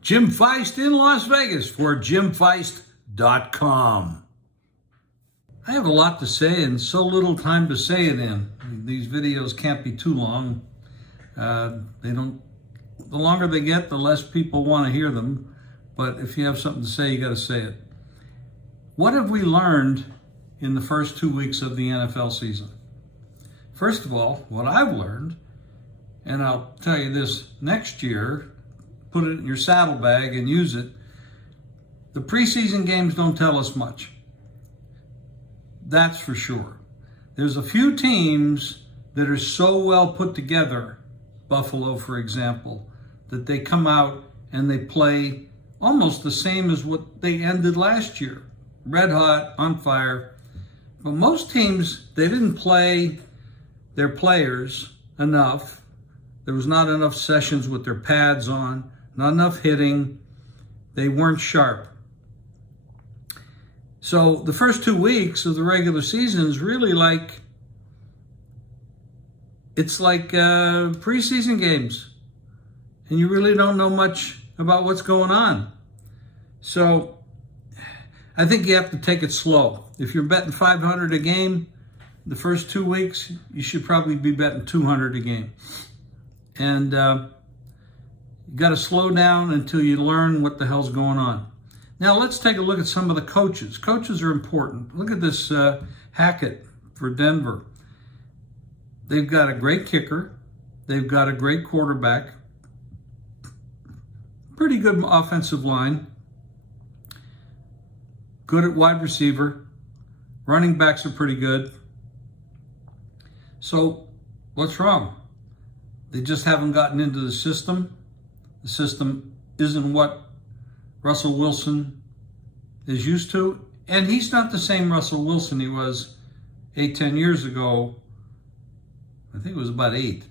Jim Feist in Las Vegas for JimFeist.com. I have a lot to say and so little time to say it in. These videos can't be too long. The longer they get, the less people want to hear them. But if you have something to say, you got to say it. What have we learned in the first 2 weeks of the NFL season? First of all, what I've learned, and I'll tell you this next year, put it in your saddlebag and use it. The preseason games don't tell us much. That's for sure. There's a few teams that are so well put together, Buffalo, for example, that they come out and they play almost the same as what they ended last year. Red hot, on fire. But most teams, they didn't play their players enough. There was not enough sessions with their pads on, not enough hitting. They weren't sharp. So the first 2 weeks of the regular season is really like, it's like preseason games. And you really don't know much about what's going on. So I think you have to take it slow. If you're betting 500 a game, the first 2 weeks, you should probably be betting 200 a game. And you got to slow down until you learn what the hell's going on. Now let's take a look at some of the coaches. Coaches are important. Look at this Hackett for Denver. They've got a great kicker. They've got a great quarterback. Pretty good offensive line. Good at wide receiver. Running backs are pretty good. So what's wrong? They just haven't gotten into the system. The system isn't what Russell Wilson is used to. And he's not the same Russell Wilson he was 8-10 years ago. I think it was about 8,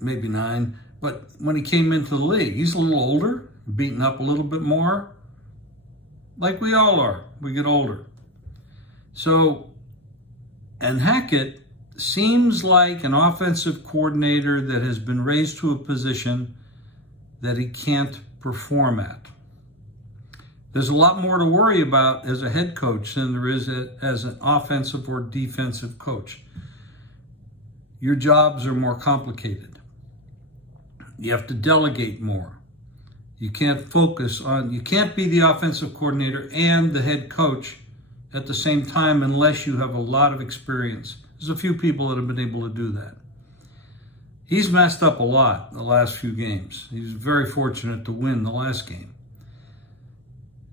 maybe 9. But when he came into the league, he's a little older, beaten up a little bit more. Like we all are. We get older. So, and Hackett seems like an offensive coordinator that has been raised to a position that he can't perform at. There's a lot more to worry about as a head coach than there is as an offensive or defensive coach. Your jobs are more complicated. You have to delegate more. You can't you can't be the offensive coordinator and the head coach at the same time unless you have a lot of experience. There's a few people that have been able to do that. He's messed up a lot the last few games. He was very fortunate to win the last game.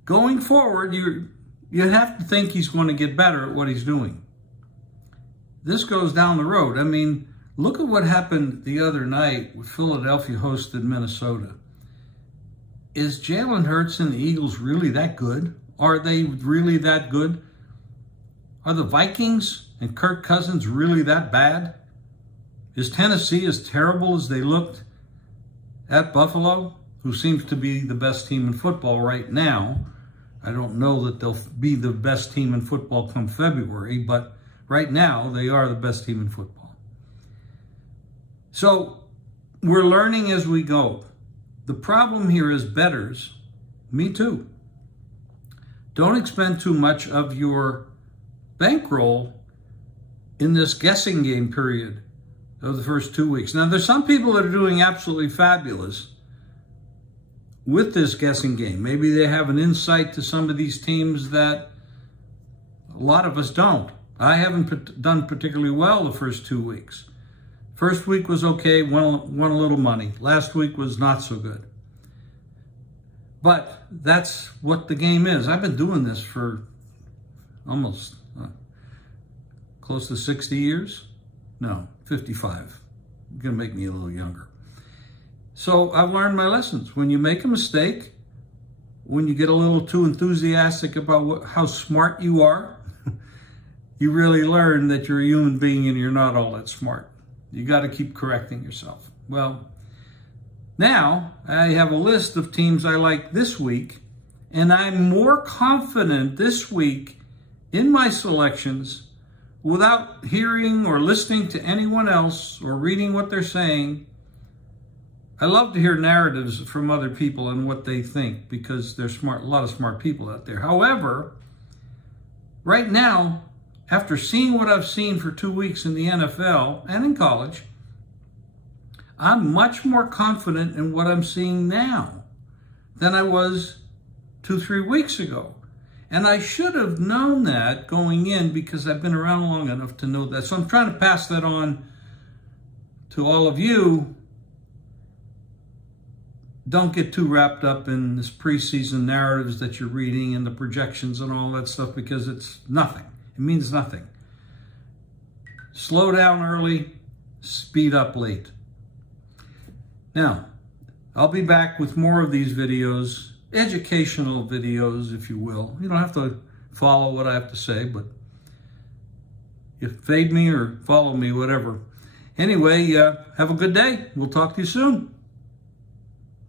Going forward, you have to think he's going to get better at what he's doing. This goes down the road. I mean, look at what happened the other night when Philadelphia hosted Minnesota. Is Jalen Hurts and the Eagles really that good? Are they really that good? Are the Vikings and Kirk Cousins really that bad? Is Tennessee as terrible as they looked at Buffalo, who seems to be the best team in football right now? I don't know that they'll be the best team in football come February, but right now they are the best team in football. So we're learning as we go. The problem here is bettors, me too. Don't expend too much of your bankroll in this guessing game period of the first 2 weeks. Now, there's some people that are doing absolutely fabulous with this guessing game. Maybe they have an insight to some of these teams that a lot of us don't. I haven't done particularly well the first 2 weeks. First week was okay, won a little money. Last week was not so good. But that's what the game is. I've been doing this for almost close to 60 years. No, 55. You're going to make me a little younger. So I've learned my lessons. When you make a mistake, when you get a little too enthusiastic about how smart you are, you really learn that you're a human being and you're not all that smart. You got to keep correcting yourself. Well, now I have a list of teams I like this week, and I'm more confident this week in my selections without hearing or listening to anyone else or reading what they're saying I love to hear narratives from other people and what they think, because there's a lot of smart people out there. However, right now, after seeing what I've seen for 2 weeks in the NFL and in college, I'm much more confident in what I'm seeing now than I was 2-3 weeks ago. And I should have known that going in, because I've been around long enough to know that. So I'm trying to pass that on to all of you. Don't get too wrapped up in this preseason narratives that you're reading and the projections and all that stuff, because it's nothing. It means nothing. Slow down early, speed up late. Now, I'll be back with more of these videos, educational videos, if you will. You don't have to follow what I have to say, but you fade me or follow me, whatever. Anyway, have a good day. We'll talk to you soon.